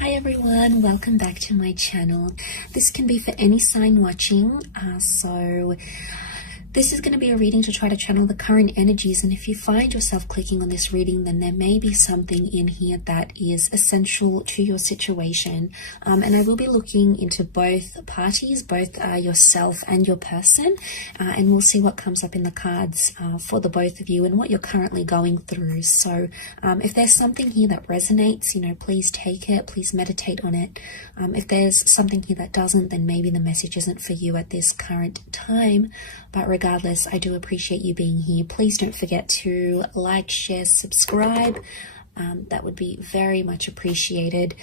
Hi everyone, welcome back to my channel. This can be for any sign watching, so this is going to be a reading to try to channel the current energies, and if you find yourself clicking on this reading, then there may be something in here that is essential to your situation. And I will be looking into both parties, both yourself and your person, and we'll see what comes up in the cards for the both of you and what you're currently going through. So if there's something here that resonates, please take it, please meditate on it. If there's something here that doesn't, then maybe the message isn't for you at this current time. But regardless, I do appreciate you being here. Please don't forget to like, share, subscribe. That would be very much appreciated.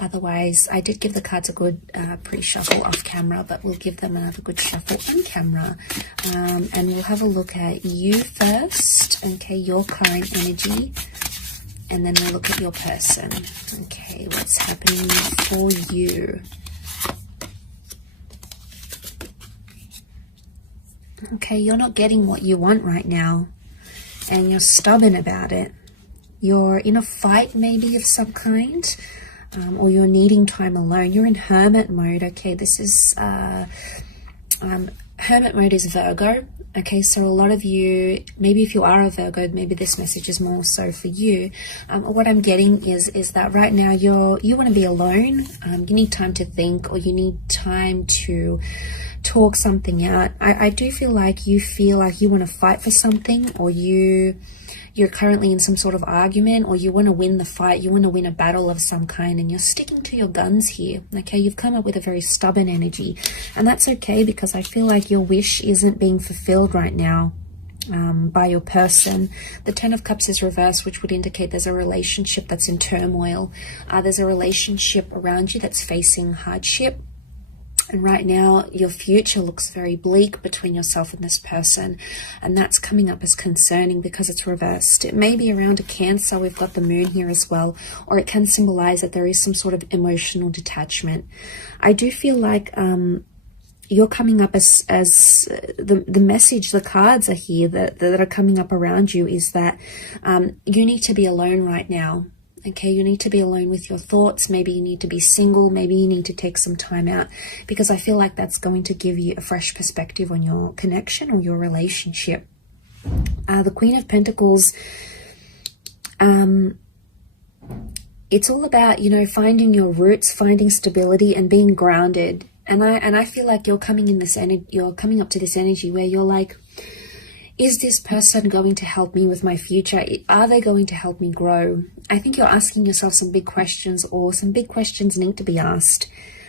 Otherwise, I did give the cards a good pre-shuffle off camera, but we'll give them another good shuffle on camera. And we'll have a look at you first, okay, your current energy. And then we'll look at your person. Okay, what's happening for you? Okay, you're not getting what you want right now, and you're stubborn about it. You're in a fight maybe of some kind, or you're needing time alone. You're in hermit mode. Okay, this is hermit mode is Virgo. Okay, so a lot of you, maybe if you are a Virgo, maybe this message is more so for you. What I'm getting is that right now you want to be alone. You need time to think, or you need time to talk something out. I do feel like you want to fight for something, or you're currently in some sort of argument, or you want to win the fight, you want to win a battle of some kind, and you're sticking to your guns here. Okay, you've come up with a very stubborn energy, and that's okay, because I feel like your wish isn't being fulfilled right now by your person. The Ten of Cups is reversed, which would indicate there's a relationship that's in turmoil. There's a relationship around you that's facing hardship. And right now, your future looks very bleak between yourself and this person. And that's coming up as concerning because it's reversed. It may be around a Cancer. We've got the moon here as well. Or it can symbolize that there is some sort of emotional detachment. I do feel like you're coming up as the message, the cards are here that are coming up around you is that you need to be alone right now. Okay, you need to be alone with your thoughts. Maybe you need to be single. Maybe you need to take some time out, because I feel like that's going to give you a fresh perspective on your connection or your relationship. The Queen of Pentacles, it's all about, finding your roots, finding stability and being grounded. And I feel like you're coming up to this energy where you're like, is this person going to help me with my future? Are they going to help me grow? I think you're asking yourself some big questions, or some big questions need to be asked.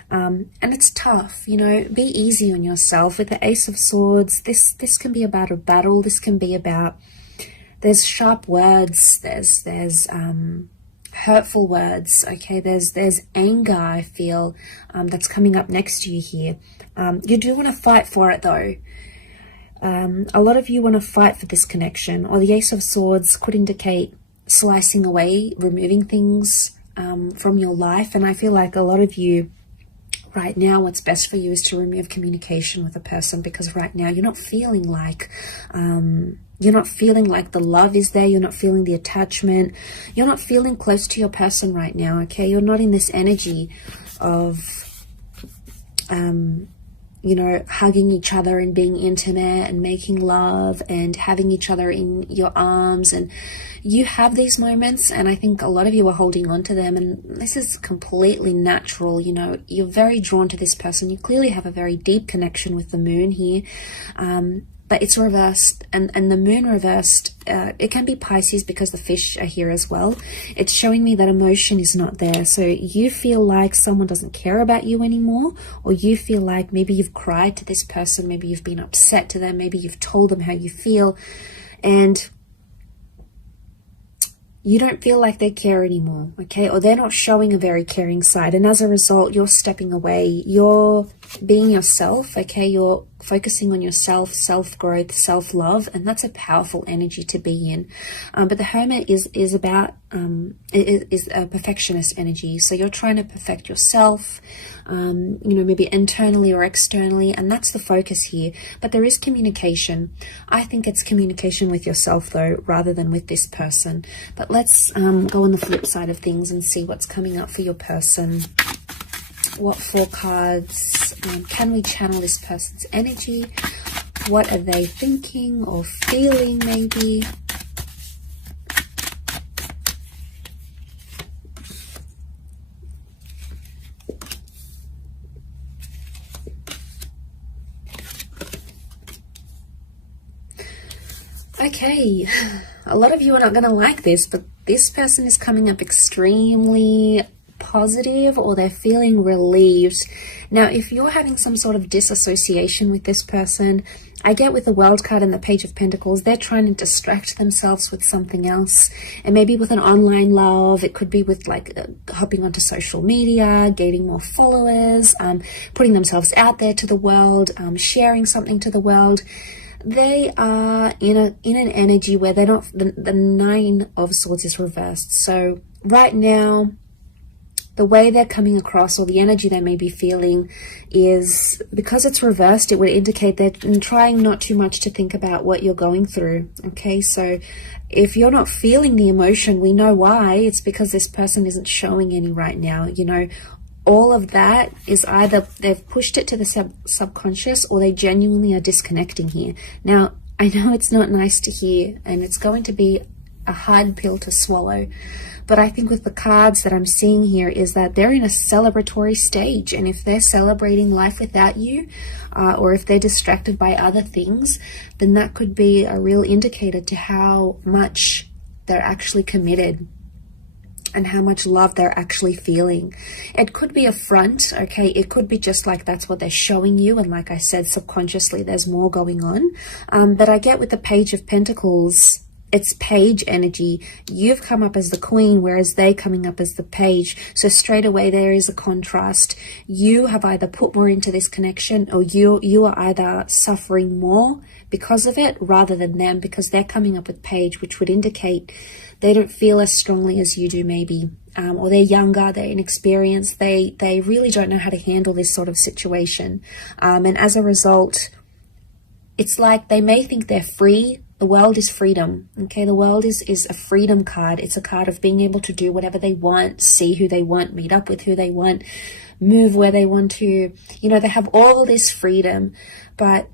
And it's tough, be easy on yourself. With the Ace of Swords, this can be about a battle. This can be about, there's sharp words, there's hurtful words, okay? There's anger, I feel, that's coming up next to you here. You do want to fight for it though. A lot of you want to fight for this connection, or the Ace of Swords could indicate slicing away, removing things from your life. And I feel like a lot of you right now, what's best for you is to remove communication with a person, because right now you're not feeling like the love is there. You're not feeling the attachment. You're not feeling close to your person right now. Okay, you're not in this energy of hugging each other and being intimate and making love and having each other in your arms. And you have these moments, and I think a lot of you are holding on to them, and this is completely natural. You're very drawn to this person. You clearly have a very deep connection with the moon here. But it's reversed, and the moon reversed, it can be Pisces because the fish are here as well. It's showing me that emotion is not there. So you feel like someone doesn't care about you anymore, or you feel like maybe you've cried to this person, maybe you've been upset to them, maybe you've told them how you feel, and you don't feel like they care anymore, okay? Or they're not showing a very caring side, and as a result, you're stepping away. You're being yourself, okay? You're focusing on yourself, self-growth, self-love, and that's a powerful energy to be in. But the Hermit is about is a perfectionist energy. So you're trying to perfect yourself, you know, maybe internally or externally, and that's the focus here. But there is communication. I think it's communication with yourself though, rather than with this person. But let's go on the flip side of things and see what's coming up for your person. What 4 cards can we channel this person's energy? What are they thinking or feeling maybe? Okay, a lot of you are not going to like this, but this person is coming up extremely positive, or they're feeling relieved. Now, if you're having some sort of disassociation with this person, I get with the World card and the Page of Pentacles, they're trying to distract themselves with something else. And maybe with an online love, it could be with like hopping onto social media, gaining more followers, putting themselves out there to the world, sharing something to the world. They are in an energy where they're not, the 9 of Swords is reversed. So right now, the way they're coming across, or the energy they may be feeling, is because it's reversed, it would indicate they're trying not too much to think about what you're going through. Okay, so if you're not feeling the emotion, we know why. It's because this person isn't showing any right now. You know, all of that is either they've pushed it to the subconscious, or they genuinely are disconnecting here. Now, I know it's not nice to hear, and it's going to be a hard pill to swallow, but I think with the cards that I'm seeing here is that they're in a celebratory stage, and if they're celebrating life without you, or if they're distracted by other things, then that could be a real indicator to how much they're actually committed and how much love they're actually feeling. It could be a front, okay? It could be just like that's what they're showing you, and like I said, subconsciously there's more going on. But I get with the Page of Pentacles, it's page energy. You've come up as the queen, whereas they coming up as the page. So straight away there is a contrast. You have either put more into this connection, or you are either suffering more because of it rather than them, because they're coming up with page, which would indicate they don't feel as strongly as you do maybe, or they're younger, they're inexperienced, they really don't know how to handle this sort of situation. And as a result, it's like they may think they're free. The world is freedom, okay? The world is a freedom card. It's a card of being able to do whatever they want, see who they want, meet up with who they want, move where they want to. You know, they have all this freedom, but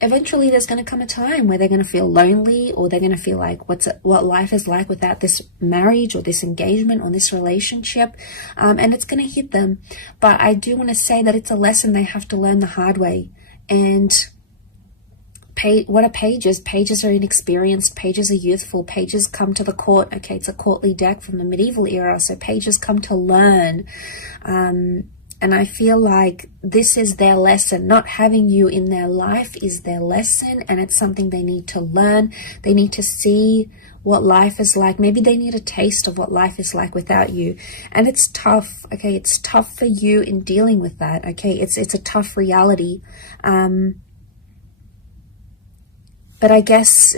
eventually there's going to come a time where they're going to feel lonely, or they're going to feel like what life is like without this marriage or this engagement or this relationship, and it's going to hit them. But I do want to say that it's a lesson they have to learn the hard way. And what are pages? Pages are inexperienced, pages are youthful, pages come to the court. Okay, it's a courtly deck from the medieval era, so pages come to learn. And I feel like this is their lesson. Not having you in their life is their lesson, and it's something they need to learn. They need to see what life is like. Maybe they need a taste of what life is like without you. And it's tough, okay? It's tough for you in dealing with that, okay? It's a tough reality. But I guess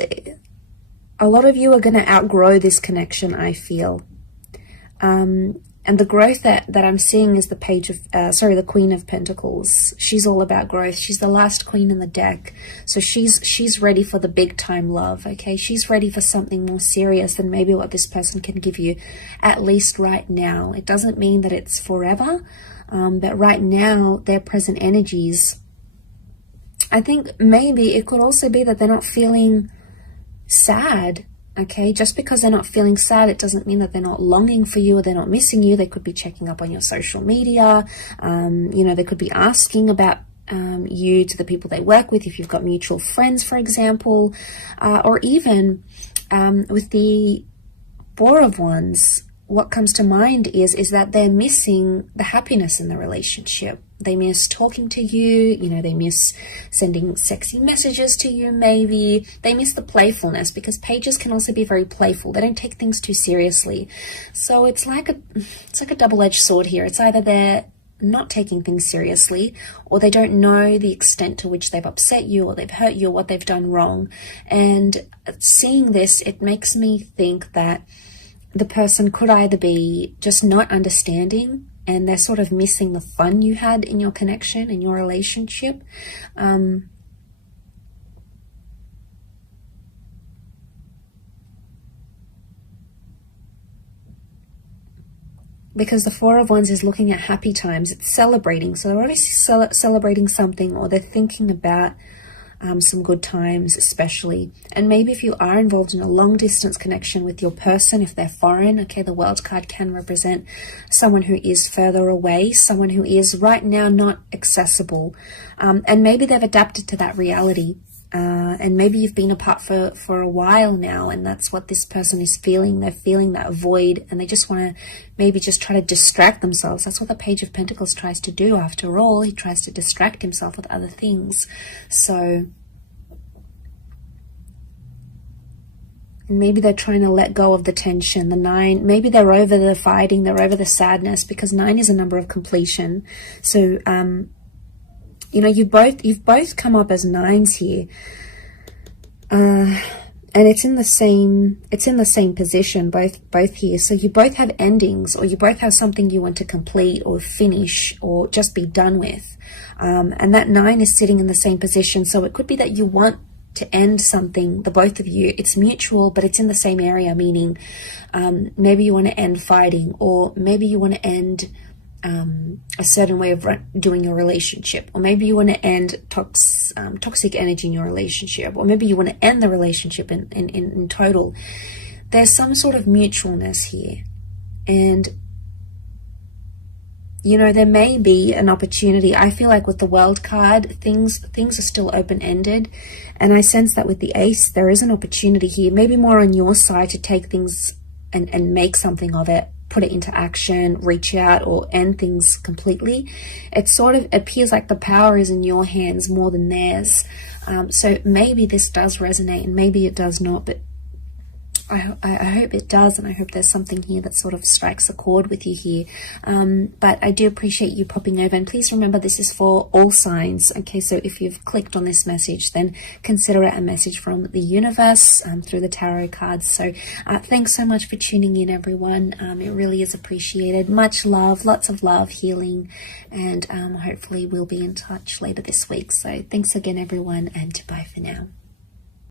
a lot of you are going to outgrow this connection, I feel. And the growth that I'm seeing is the the Queen of Pentacles. She's all about growth. She's the last queen in the deck. So she's ready for the big time love, okay? She's ready for something more serious than maybe what this person can give you, at least right now. It doesn't mean that it's forever, but right now, their present energies, I think maybe it could also be that they're not feeling sad, okay? Just because they're not feeling sad, it doesn't mean that they're not longing for you or they're not missing you. They could be checking up on your social media. You know, they could be asking about you to the people they work with, if you've got mutual friends, for example. Or even with the Four of Wands, what comes to mind is that they're missing the happiness in the relationship. They miss talking to you, you know, they miss sending sexy messages to you maybe. They miss the playfulness, because pages can also be very playful. They don't take things too seriously. So it's like a double-edged sword here. It's either not taking things seriously, or they don't know the extent to which they've upset you or they've hurt you or what they've done wrong. And seeing this, it makes me think that the person could either be just not understanding and they're sort of missing the fun you had in your connection, in your relationship. Because the Four of Wands is looking at happy times. It's celebrating. So they're obviously celebrating something, or they're thinking about some good times especially. And maybe if you are involved in a long distance connection with your person, if they're foreign, okay, the World card can represent someone who is further away, someone who is right now not accessible. And maybe they've adapted to that reality. And maybe you've been apart for a while now, and that's what this person is feeling. They're feeling that void, and they just want to maybe just try to distract themselves. That's what the Page of Pentacles tries to do. After all, he tries to distract himself with other things. So maybe they're trying to let go of the tension. The 9, maybe they're over the fighting, they're over the sadness, because 9 is a number of completion. So you know, you've both come up as 9s here, and it's in the same position, both here. So you both have endings, or you both have something you want to complete or finish or just be done with, and that 9 is sitting in the same position. So it could be that you want to end something, the both of you. It's mutual, but it's in the same area, meaning maybe you want to end fighting, or maybe you want to end a certain way of doing your relationship, or maybe you want to end toxic energy in your relationship, or maybe you want to end the relationship in total. There's some sort of mutualness here, and you know, there may be an opportunity. I feel like with the World card, things are still open-ended, and I sense that with the Ace, there is an opportunity here, maybe more on your side, to take things and make something of it, put it into action, reach out, or end things completely. It sort of appears like the power is in your hands more than theirs. So maybe this does resonate, and maybe it does not, but I hope it does, and I hope there's something here that sort of strikes a chord with you here. But I do appreciate you popping over, and please remember this is for all signs. Okay, so if you've clicked on this message, then consider it a message from the universe through the tarot cards. So thanks so much for tuning in, everyone. It really is appreciated. Much love, lots of love, healing, and hopefully we'll be in touch later this week. So thanks again, everyone, and bye for now.